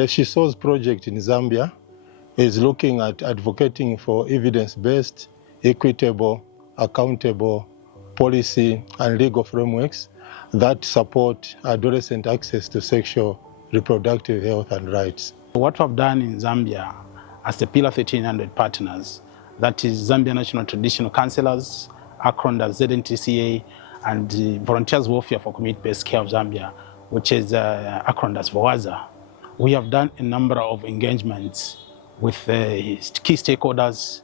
The SHE SOARS project in Zambia is looking at advocating for evidence-based, equitable, accountable policy and legal frameworks that support adolescent access to sexual reproductive health and rights. What we've done in Zambia as the Pillar 1300 partners, that is Zambia National Traditional Councillors, acronym ZNTCA, and the Volunteers Welfare for Community-Based Care of Zambia, which is acronym VOAZA. We have done a number of engagements with key stakeholders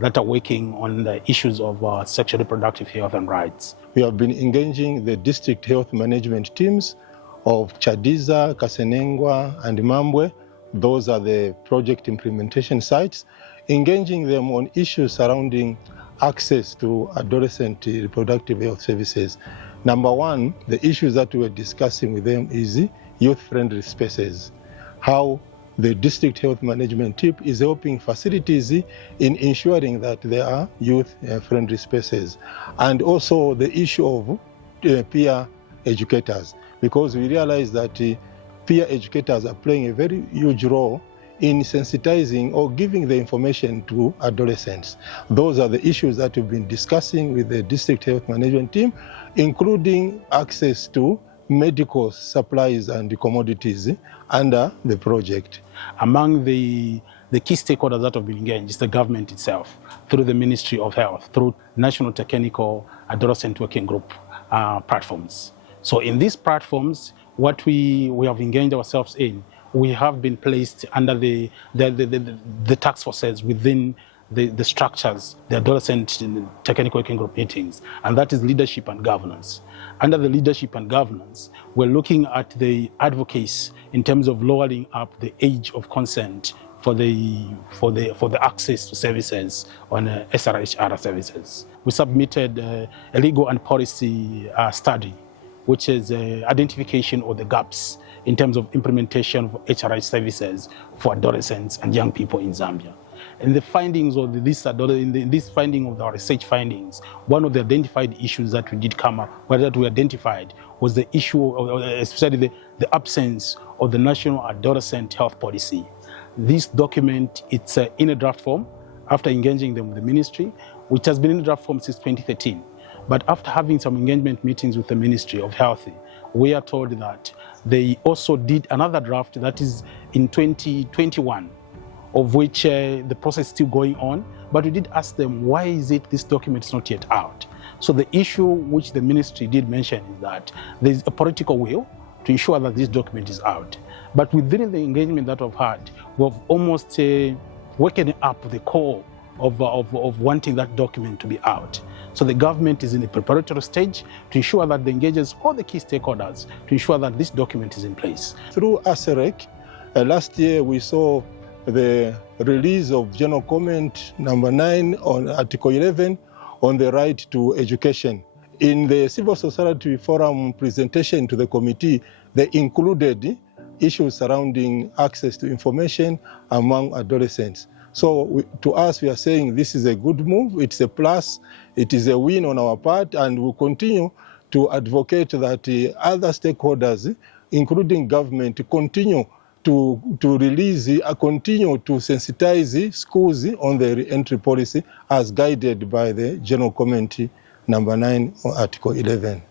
that are working on the issues of sexual reproductive health and rights. We have been engaging the district health management teams of Chadiza, Kasenengwa, and Mambwe. Those are the project implementation sites, engaging them on issues surrounding access to adolescent reproductive health services. Number one, the issues that we were discussing with them is youth-friendly spaces. How the district health management team is helping facilities in ensuring that there are youth-friendly spaces. And also the issue of peer educators, because we realize that peer educators are playing a very huge role in sensitizing or giving the information to adolescents. Those are the issues that we've been discussing with the district health management team, including access to medical supplies and commodities under the project. Among the key stakeholders that have been engaged is the government itself, through the Ministry of Health, through National Technical Adolescent Working Group platforms. So in these platforms, what we have engaged ourselves in, we have been placed under the task forces within the structures, the Adolescent Technical Working Group meetings, and that is leadership and governance. Under the leadership and governance, we're looking at the advocacy in terms of lowering up the age of consent for the access to services on SRHR services. We submitted a legal and policy study, which is identification of the gaps in terms of implementation of HRH services for adolescents and young people in Zambia. In the findings of this finding of our research findings, one of the identified issues that we did come up, that we identified, was the issue, especially the absence of the National Adolescent Health Policy. This document, it's in a draft form after engaging them with the ministry, which has been in a draft form since 2013. But after having some engagement meetings with the Ministry of Health, we are told that they also did another draft that is in 2021, of which the process is still going on. But we did ask them, why is it this document is not yet out? So the issue which the ministry did mention is that there is a political will to ensure that this document is out. But within the engagement that we've had, we've almost woken up the core of wanting that document to be out. So the government is in the preparatory stage to ensure that they engages all the key stakeholders to ensure that this document is in place. Through SRHR, last year we saw the release of General Comment number 9 on Article 11 on the right to education. In the Civil Society Forum presentation to the committee, they included issues surrounding access to information among adolescents. So to us, we are saying this is a good move, it's a plus, it is a win on our part, and we'll continue to advocate that other stakeholders, including government, continue to release, continue to sensitize schools on the re-entry policy as guided by the General Comment number 9 on Article 11.